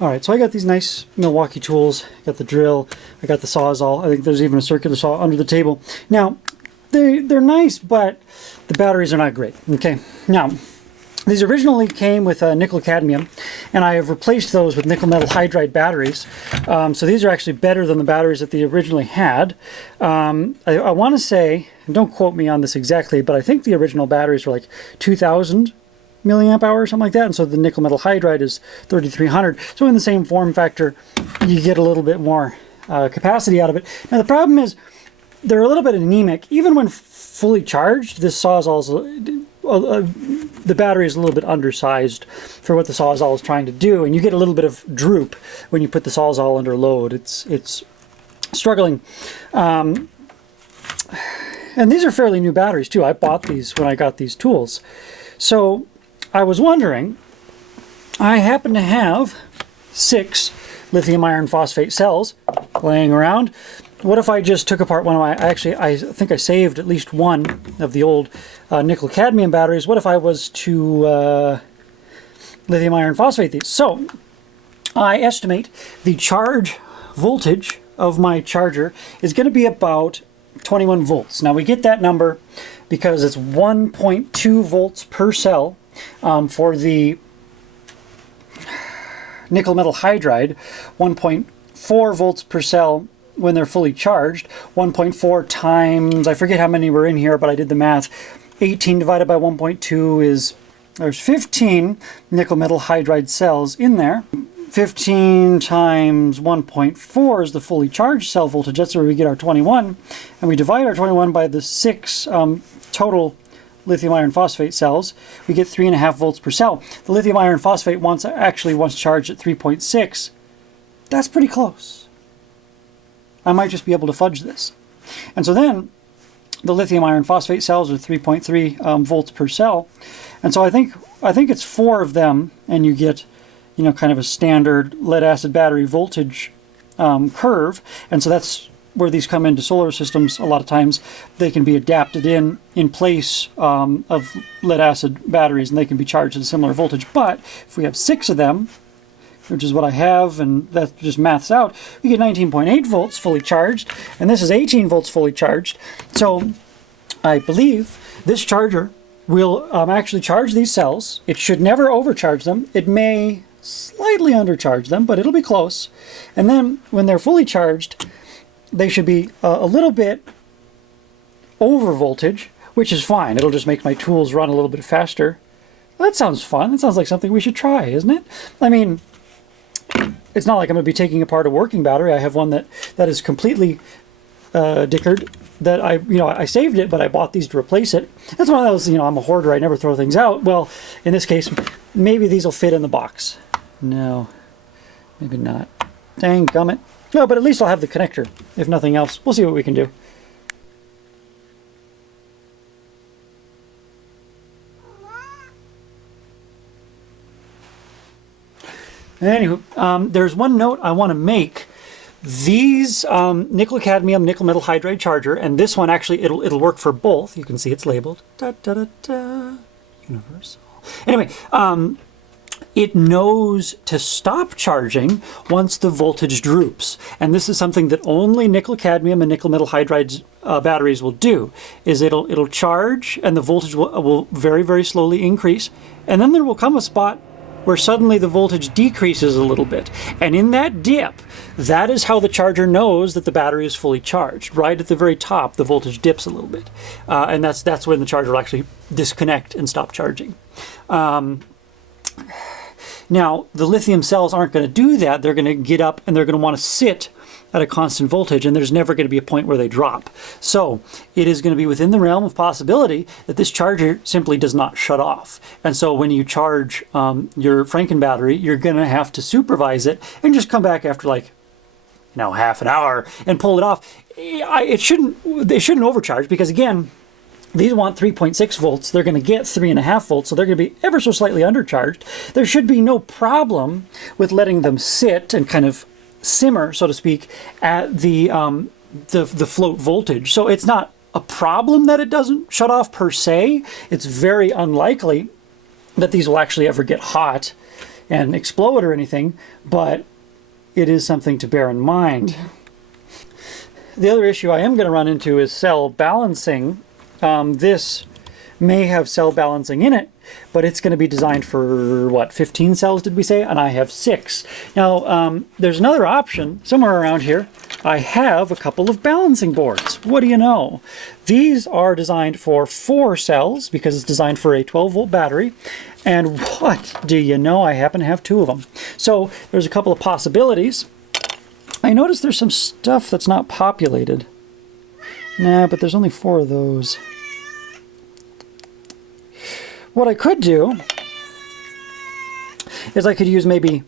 All right, so I got these nice Milwaukee tools. I got the drill, I got the Sawzall. I think there's even a circular saw under the table. Now, they're nice, but the batteries are not great. Okay, now, these originally came with nickel cadmium, and I have replaced those with nickel metal hydride batteries. So these are actually better than the batteries that they originally had. I want to say, and don't quote me on this exactly, but I think the original batteries were like 2,000 milliamp hour or something like that, and so the nickel metal hydride is 3,300. So in the same form factor, you get a little bit more capacity out of it. Now the problem is they're a little bit anemic. Even when fully charged, this Sawzall's the battery is a little bit undersized for what the Sawzall is trying to do, and you get a little bit of droop when you put the Sawzall under load. It's struggling. And these are fairly new batteries too. I bought these when I got these tools. So I was wondering, I happen to have 6 lithium iron phosphate cells laying around. What if I just took apart one of my, I think I saved at least one of the old nickel cadmium batteries. What if I was to lithium iron phosphate these? So I estimate the charge voltage of my charger is going to be about 21 volts. Now we get that number because it's 1.2 volts per cell for the nickel metal hydride, 1.4 volts per cell when they're fully charged, 1.4 times, I forget how many were in here, but I did the math. 18 divided by 1.2 is, there's 15 nickel metal hydride cells in there. 15 times 1.4 is the fully charged cell voltage. That's where we get our 21. And we divide our 21 by the 6 total lithium iron phosphate cells. We get 3.5 volts per cell. The lithium iron phosphate actually wants charged at 3.6. That's pretty close. I might just be able to fudge this. And so then the lithium iron phosphate cells are 3.3 volts per cell. And so I think it's 4 of them, and you get, you know, kind of a standard lead acid battery voltage curve. And so that's where these come into solar systems. A lot of times they can be adapted in place of lead acid batteries, and they can be charged at a similar voltage. But if we have 6 of them, which is what I have, and that just maths out, we get 19.8 volts fully charged, and this is 18 volts fully charged. So I believe this charger will actually charge these cells. It should never overcharge them. It may slightly undercharge them, but it'll be close. And then when they're fully charged, they should be a little bit over voltage, which is fine. It'll just make my tools run a little bit faster. That sounds fun. That sounds like something we should try, isn't it? I mean, it's not like I'm going to be taking apart a working battery. I have one that is completely dickered, that I saved it, but I bought these to replace it. That's one of those, I'm a hoarder, I never throw things out. Well, in this case, maybe these will fit in the box. No, maybe not. Dang gummit. No, but at least I'll have the connector, if nothing else. We'll see what we can do. Anywho, there's one note I want to make. These nickel cadmium nickel metal hydride charger, and this one actually it'll work for both. You can see it's labeled universal. Anyway, it knows to stop charging once the voltage droops, and this is something that only nickel cadmium and nickel metal hydride batteries will do. Is it'll charge, and the voltage will very, very slowly increase, and then there will come a spot where suddenly the voltage decreases a little bit. And in that dip, that is how the charger knows that the battery is fully charged. Right at the very top, the voltage dips a little bit. And that's when the charger will actually disconnect and stop charging. Now, the lithium cells aren't going to do that. They're going to get up and they're going to want to sit at a constant voltage, and there's never going to be a point where they drop. So it is going to be within the realm of possibility that this charger simply does not shut off. And so when you charge your Franken battery, you're going to have to supervise it and just come back after half an hour and pull it off. They shouldn't overcharge, because again, these want 3.6 volts. They're going to get 3.5 volts, so they're going to be ever so slightly undercharged. There should be no problem with letting them sit and kind of simmer, so to speak, at the float voltage. So it's not a problem that it doesn't shut off per se. It's very unlikely that these will actually ever get hot and explode or anything, but it is something to bear in mind. The other issue I am going to run into is cell balancing. This may have cell balancing in it, but it's going to be designed for, what, 15 cells, did we say? And I have 6. Now, there's another option somewhere around here. I have a couple of balancing boards. What do you know? These are designed for 4 cells because it's designed for a 12-volt battery. And what do you know? I happen to have 2 of them. So there's a couple of possibilities. I noticed there's some stuff that's not populated. Nah, but there's only 4 of those. What I could do is I could use maybe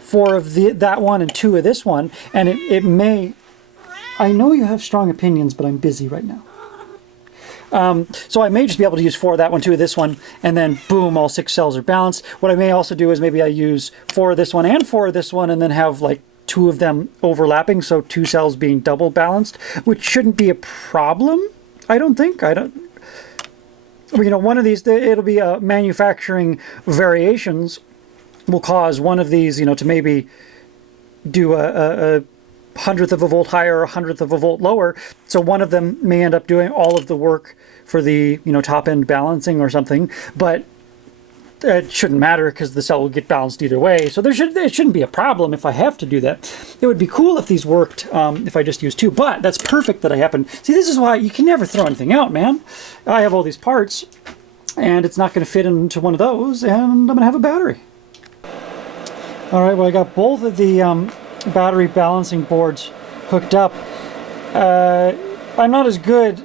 4 of that one and 2 of this one, and it may... I know you have strong opinions, but I'm busy right now. So I may just be able to use 4 of that one, 2 of this one, and then boom, all 6 cells are balanced. What I may also do is maybe I use 4 of this one and 4 of this one, and then have like 2 of them overlapping, so 2 cells being double balanced, which shouldn't be a problem, I don't think. You know, one of these, it'll be manufacturing variations will cause one of these, you know, to maybe do a 100th of a volt higher or 100th of a volt lower. So one of them may end up doing all of the work for the, you know, top end balancing or something, but it shouldn't matter because the cell will get balanced either way. So there shouldn't be a problem if I have to do that. It would be cool if these worked if I just used 2, but that's perfect that I happen. See, this is why you can never throw anything out, man. I have all these parts and it's not going to fit into one of those, and I'm going to have a battery. All right, well, I got both of the battery balancing boards hooked up. I'm not as good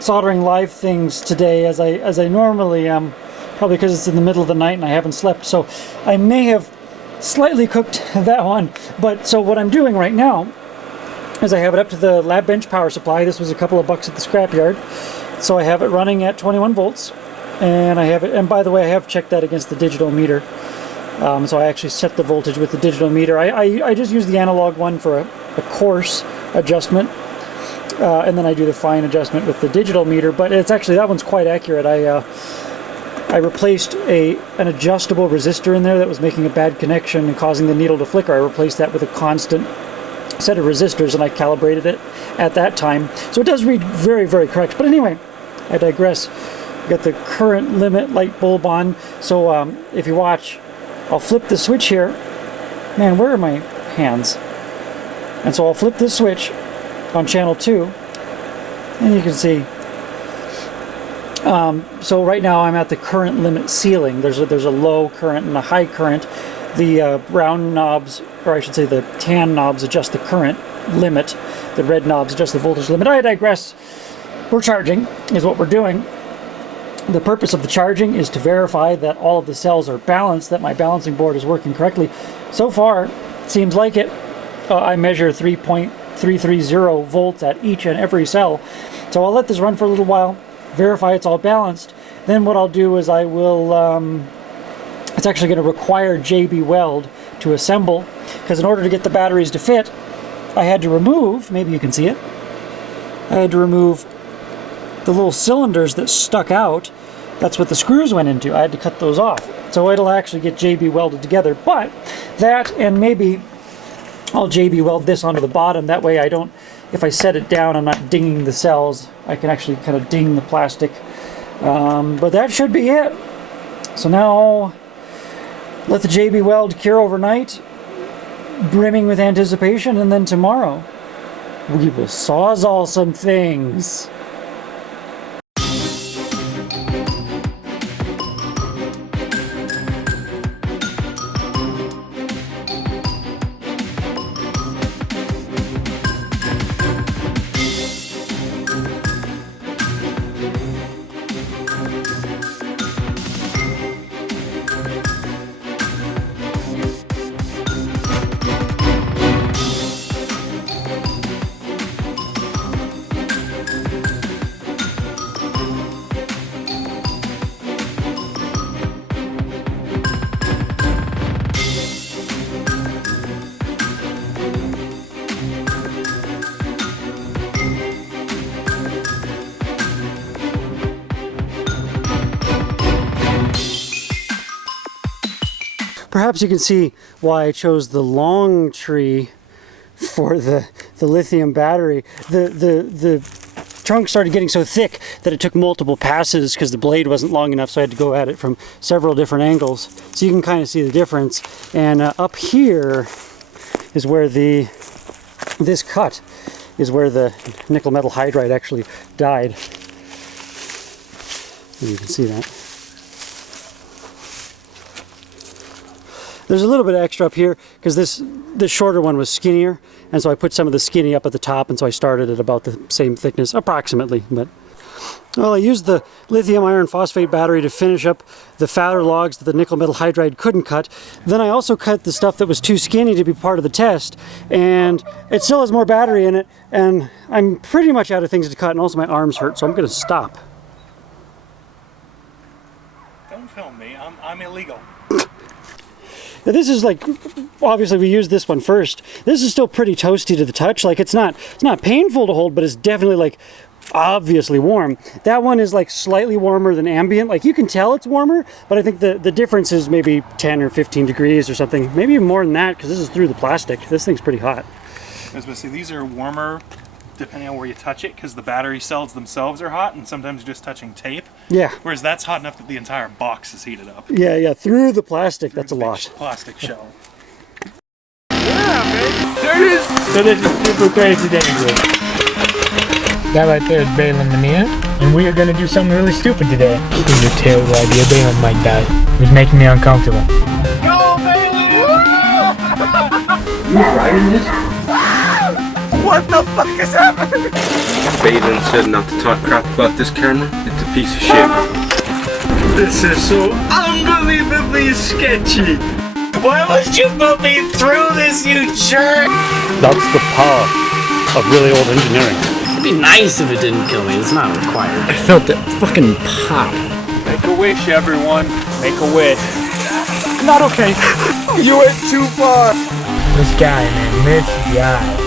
soldering live things today as I normally am. Probably because it's in the middle of the night and I haven't slept, so I may have slightly cooked that one. But so what I'm doing right now is I have it up to the lab bench power supply. This was a couple of bucks at the scrapyard, so I have it running at 21 volts, and I have it. And by the way, I have checked that against the digital meter, so I actually set the voltage with the digital meter. I just use the analog one for a coarse adjustment, and then I do the fine adjustment with the digital meter. But it's actually, that one's quite accurate. I replaced an adjustable resistor in there that was making a bad connection and causing the needle to flicker. I replaced that with a constant set of resistors, and I calibrated it at that time. So it does read very, very correct. But anyway, I digress. Got the current limit light bulb on. So if you watch, I'll flip the switch here. Man, where are my hands? And so I'll flip this switch on channel 2, and you can see. So right now I'm at the current limit ceiling. There's a low current and a high current. The brown knobs, or I should say the tan knobs, adjust the current limit. The red knobs adjust the voltage limit. I digress. We're charging is what we're doing. The purpose of the charging is to verify that all of the cells are balanced, that my balancing board is working correctly. So far, it seems like it. I measure 3.330 volts at each and every cell. So I'll let this run for a little while, verify it's all balanced. Then what I'll do is I will, it's actually going to require JB Weld to assemble, because in order to get the batteries to fit, I had to remove, maybe you can see it, I had to remove the little cylinders that stuck out. That's what the screws went into. I had to cut those off. So it'll actually get JB welded together. But that, and maybe I'll JB weld this onto the bottom. That way I don't, if I set it down, I'm not dinging the cells. I can actually kind of ding the plastic. But that should be it. So now, let the JB weld cure overnight, brimming with anticipation, and then tomorrow, we will sawzall some things. perhaps you can see why I chose the long tree for the lithium battery. The trunk started getting so thick that it took multiple passes because the blade wasn't long enough, so I had to go at it from several different angles. So you can kind of see the difference. And up here is where this cut is where the nickel metal hydride actually died. And you can see that. There's a little bit extra up here because this shorter one was skinnier, and so I put some of the skinny up at the top, and so I started at about the same thickness, approximately. But well, I used the lithium iron phosphate battery to finish up the fatter logs that the nickel metal hydride couldn't cut. Then I also cut the stuff that was too skinny to be part of the test, and it still has more battery in it, and I'm pretty much out of things to cut, and also my arms hurt, so I'm going to stop. Don't film me, I'm illegal. Now this is like, obviously we used this one first. This is still pretty toasty to the touch. Like it's not painful to hold, but it's definitely like obviously warm. That one is like slightly warmer than ambient. Like you can tell it's warmer, but I think the difference is maybe 10 or 15 degrees or something. Maybe even more than that because this is through the plastic. This thing's pretty hot. I was going to say, these are warmer depending on where you touch it because the battery cells themselves are hot, and sometimes you're just touching tape. Yeah. Whereas that's hot enough that the entire box is heated up. Yeah, through the plastic. That's a lot. Plastic shell. Yeah, man. There it is. So this is super crazy day, dude. That right there is Balin Mania, and we are going to do something really stupid today. This is a terrible idea. Balin might die. He's making me uncomfortable. Go, Balin! You riding this? What the fuck is happening? Balin said not to talk crap about this camera. It's a piece of shit. This is so unbelievably sketchy. Why would you put me through this, you jerk? That's the power of really old engineering. It'd be nice if it didn't kill me. It's not required. I felt it fucking pop. Make a wish, everyone. Make a wish. Not okay. You went too far. This guy, man. This guy.